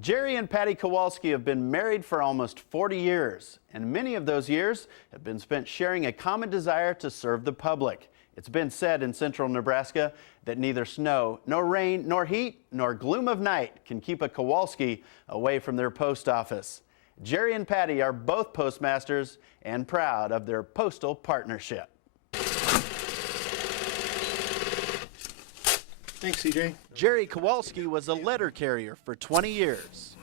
Jerry and Patty Kowalski have been married for almost 40 years, and many of those years have been spent sharing a common desire to serve the public. It's been said in central Nebraska that neither snow, nor rain, nor heat, nor gloom of night can keep a Kowalski away from their post office. Jerry and Patty are both postmasters and proud of their postal partnership. Thanks, CJ. Jerry Kowalski was a letter carrier for 20 years.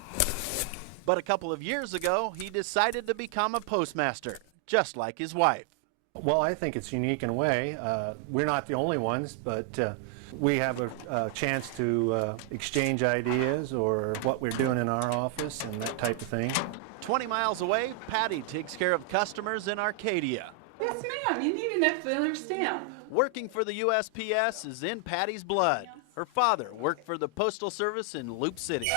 But a couple of years ago, he decided to become a postmaster, just like his wife. Well, I think it's unique in a way. We're not the only ones, but we have a chance to exchange ideas or what we're doing in our office and that type of thing. 20 miles away, Patty takes care of customers in Arcadia. Yes, ma'am. You need enough filler stamp. Working for the USPS is in Patty's blood. Her father worked for the Postal Service in Loop City.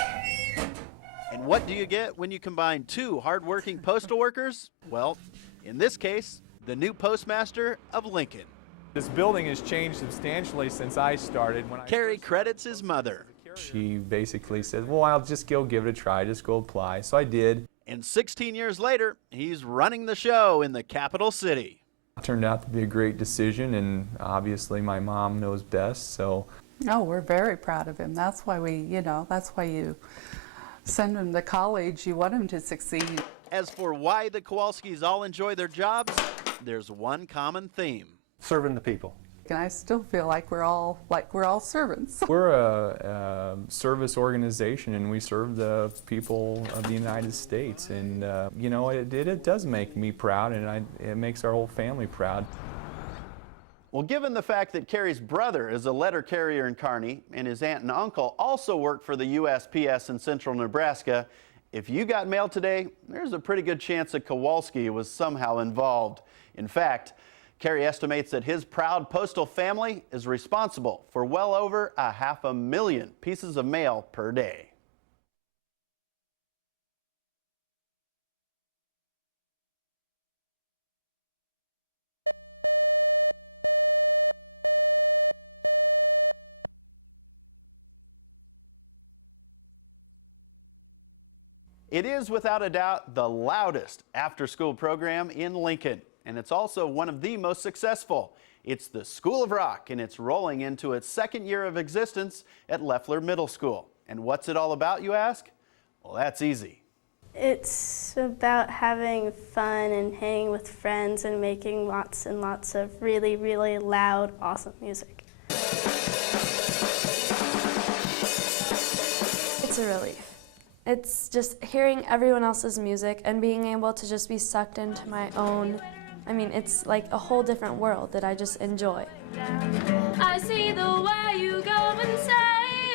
And what do you get when you combine two hardworking postal workers? Well, in this case, the new postmaster of Lincoln. This building has changed substantially since I started. Carrie credits his mother. She basically said, well, I'll just go give it a try, just go apply. So I did. And 16 years later, he's running the show in the capital city. It turned out to be a great decision, and obviously my mom knows best, so. Oh, we're very proud of him. That's why that's why you send him to college. You want him to succeed. As for why the Kowalskis all enjoy their jobs, there's one common theme. Serving the people. And I still feel like we're all servants. We're a service organization, and we serve the people of the United States. And you know, it does make me proud, and it makes our whole family proud. Well, given the fact that Carrie's brother is a letter carrier in Kearney, and his aunt and uncle also work for the USPS in central Nebraska, if you got mail today, there's a pretty good chance that Kowalski was somehow involved. In fact, Carrie estimates that his proud postal family is responsible for well over 500,000 pieces of mail per day. It is without a doubt the loudest after-school program in Lincoln, and it's also one of the most successful. It's the School of Rock, and it's rolling into its second year of existence at Loeffler Middle School. And what's it all about, you ask? Well, that's easy. It's about having fun and hanging with friends and making lots and lots of really, really loud, awesome music. It's a relief. It's just hearing everyone else's music and being able to just be sucked into my own. I mean, it's like a whole different world that I just enjoy. I see the way you go and say,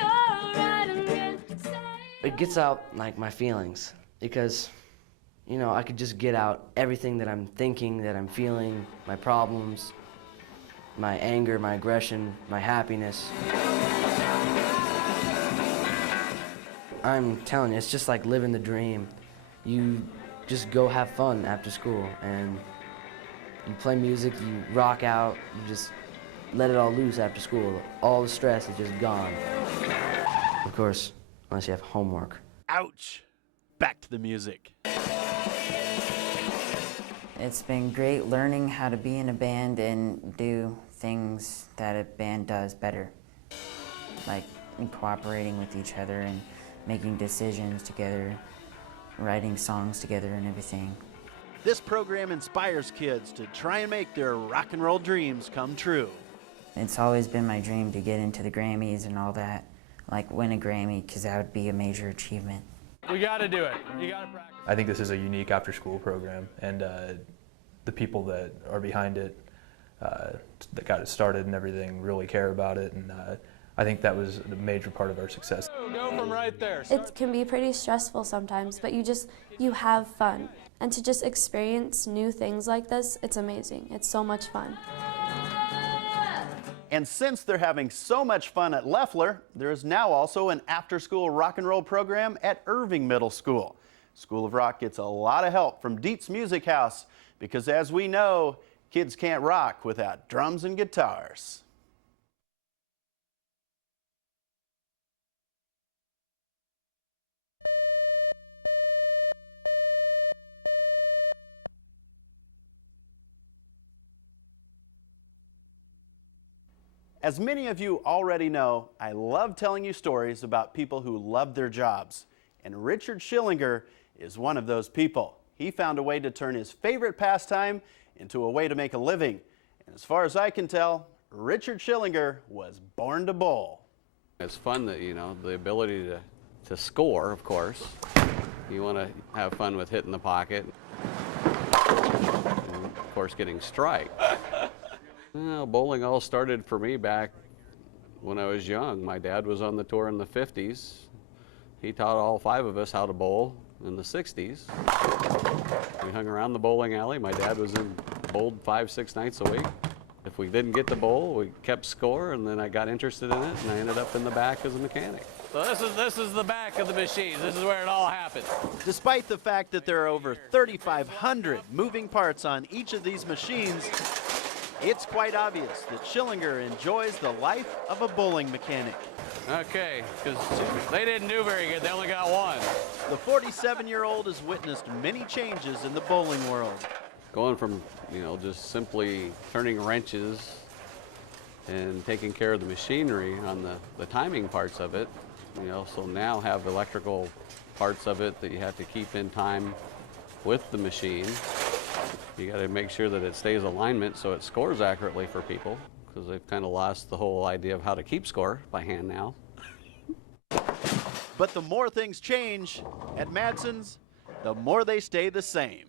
all right, and say. It gets out like my feelings because, you know, I could just get out everything that I'm thinking, that I'm feeling, my problems, my anger, my aggression, my happiness. I'm telling you, it's just like living the dream. You just go have fun after school, and you play music, you rock out, you just let it all loose after school. All the stress is just gone. Of course, unless you have homework. Ouch! Back to the music. It's been great learning how to be in a band and do things that a band does better, like cooperating with each other and making decisions together, writing songs together and everything. This program inspires kids to try and make their rock and roll dreams come true. It's always been my dream to get into the Grammys and all that, like win a Grammy, because that would be a major achievement. We got to do it. You got to practice. I think this is a unique after-school program, and the people that are behind it, that got it started and everything, really care about it, and I think that was a major part of our success. Go from right there. It can be pretty stressful sometimes, but you have fun. And to just experience new things like this, it's amazing. It's so much fun. And since they're having so much fun at Loeffler, there is now also an after-school rock and roll program at Irving Middle School. School of Rock gets a lot of help from Dietz Music House because, as we know, kids can't rock without drums and guitars. As many of you already know, I love telling you stories about people who love their jobs. And Richard Schillinger is one of those people. He found a way to turn his favorite pastime into a way to make a living. And as far as I can tell, Richard Schillinger was born to bowl. It's fun that, the ability to score, of course. You want to have fun with hitting the pocket. And of course, getting strike. Well, bowling all started for me back when I was young. My dad was on the tour in the 50s. He taught all 5 of us how to bowl in the 60s. We hung around the bowling alley. My dad was bowled 5-6 nights a week. If we didn't get the bowl, we kept score, and then I got interested in it, and I ended up in the back as a mechanic. So this is the back of the machine. This is where it all happens. Despite the fact that there are over 3,500 moving parts on each of these machines, it's quite obvious that Schillinger enjoys the life of a bowling mechanic. Okay, because they didn't do very good. They only got 1. The 47-year-old has witnessed many changes in the bowling world. Going from, just simply turning wrenches and taking care of the machinery on the timing parts of it, so now have electrical parts of it that you have to keep in time with the machine. You got to make sure that it stays alignment so it scores accurately for people, because they've kind of lost the whole idea of how to keep score by hand now. But the more things change at Madsen's, the more they stay the same.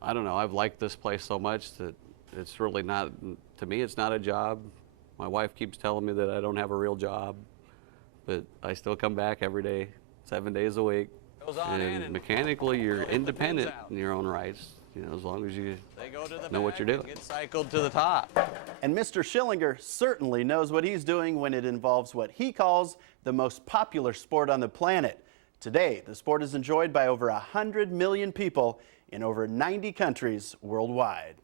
I don't know, I've liked this place so much that it's really not, to me it's not a job. My wife keeps telling me that I don't have a real job, but I still come back every day, 7 days a week. And mechanically you're independent in your own rights, as long as you know what you're doing. Get cycled to the top. And Mr. Schillinger certainly knows what he's doing when it involves what he calls the most popular sport on the planet. Today, the sport is enjoyed by over 100 million people in over 90 countries worldwide.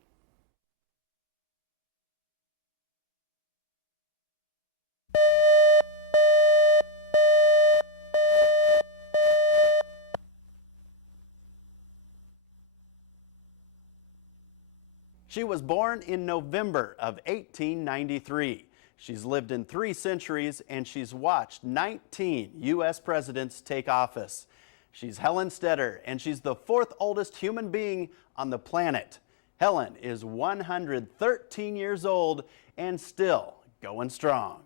She was born in November of 1893. She's lived in 3 centuries and she's watched 19 U.S. presidents take office. She's Helen Stetter, and she's the 4th oldest human being on the planet. Helen is 113 years old and still going strong.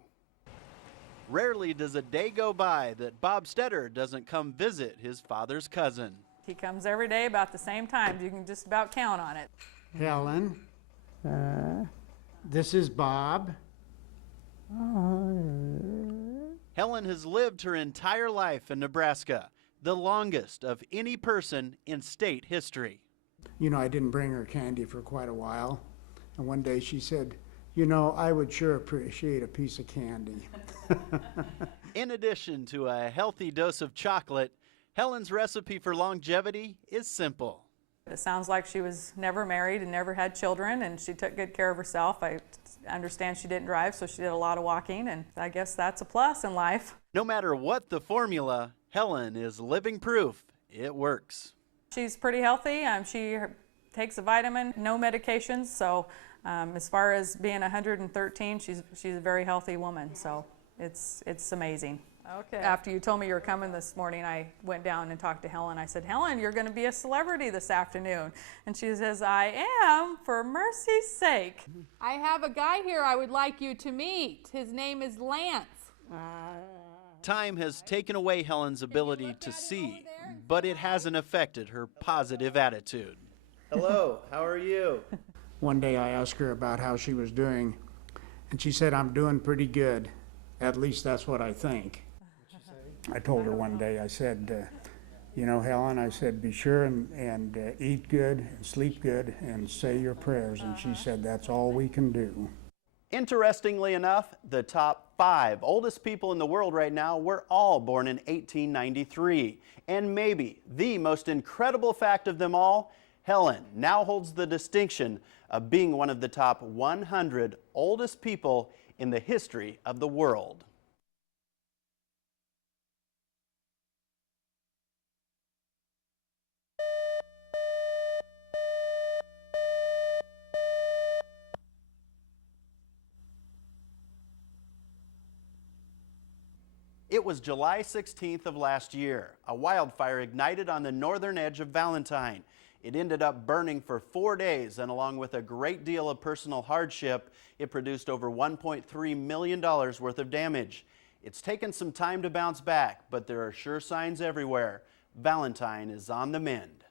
Rarely does a day go by that Bob Stetter doesn't come visit his father's cousin. He comes every day about the same time. You can just about count on it. Helen, this is Bob. Helen has lived her entire life in Nebraska, the longest of any person in state history. I didn't bring her candy for quite a while. And one day she said, I would sure appreciate a piece of candy. In addition to a healthy dose of chocolate, Helen's recipe for longevity is simple. It sounds like she was never married and never had children, and she took good care of herself. I understand she didn't drive, so she did a lot of walking, and I guess that's a plus in life. No matter what the formula, Helen is living proof it works. She's pretty healthy. She takes a vitamin, no medications, so as far as being 113, she's a very healthy woman, so it's amazing. Okay. After you told me you were coming this morning, I went down and talked to Helen. I said, Helen, you're going to be a celebrity this afternoon. And she says, I am, for mercy's sake. I have a guy here I would like you to meet. His name is Lance. Time has taken away Helen's ability to see, but it hasn't affected her positive attitude. Hello, how are you? One day I asked her about how she was doing, and she said, I'm doing pretty good. At least that's what I think. I told her one day, I said, Helen, I said, be sure and eat good, and sleep good, and say your prayers. And she said, that's all we can do. Interestingly enough, the top 5 oldest people in the world right now were all born in 1893. And maybe the most incredible fact of them all, Helen now holds the distinction of being one of the top 100 oldest people in the history of the world. It was July 16th of last year. A wildfire ignited on the northern edge of Valentine. It ended up burning for 4 days, and along with a great deal of personal hardship, it produced over $1.3 million worth of damage. It's taken some time to bounce back, but there are sure signs everywhere. Valentine is on the mend.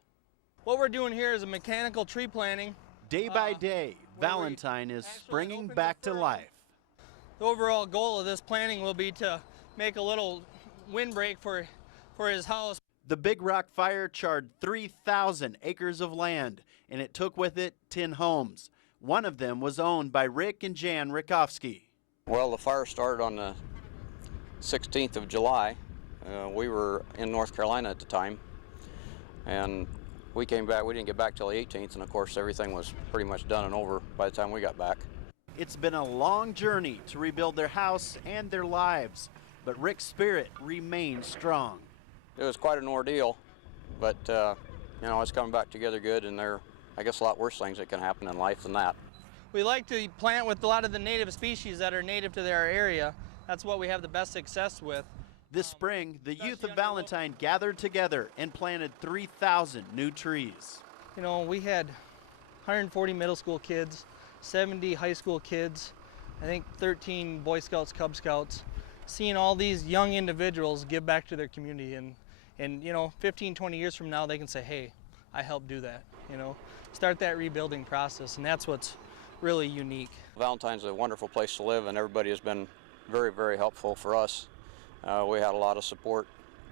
What we're doing here is a mechanical tree planting. Day by day, Valentine is springing back to life. The overall goal of this planting will be to make a little windbreak for his house. The Big Rock Fire charred 3,000 acres of land, and it took with it 10 homes. One of them was owned by Rick and Jan Kowalski. Well, the fire started on the 16th of July. We were in North Carolina at the time, and we came back. We didn't get back till the 18th, and of course everything was pretty much done and over by the time we got back. It's been a long journey to rebuild their house and their lives, but Rick's spirit remains strong. It was quite an ordeal, but you know, it's coming back together good, and there are, I guess, a lot worse things that can happen in life than that. We like to plant with a lot of the native species that are native to their area. That's what we have the best success with. This spring, the youth of Valentine gathered together and planted 3,000 new trees. You know, we had 140 middle school kids, 70 high school kids, I think 13 Boy Scouts, Cub Scouts. Seeing all these young individuals give back to their community, and you know, 15, 20 years from now, they can say, hey, I helped do that, you know, start that rebuilding process, and that's what's really unique. Valentine's a wonderful place to live, and everybody has been very, very helpful for us. We had a lot of support,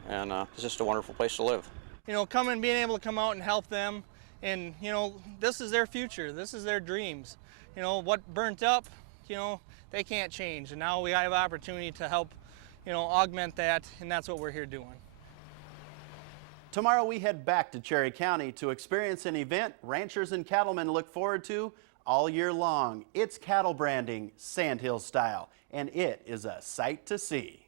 and it's just a wonderful place to live. You know, being able to come out and help them, and you know, this is their future, this is their dreams. You know, what burnt up, you know, they can't change, and now we have an opportunity to help, you know, augment that, and that's what we're here doing. Tomorrow we head back to Cherry County to experience an event ranchers and cattlemen look forward to all year long. It's cattle branding, Sandhill style, and it is a sight to see.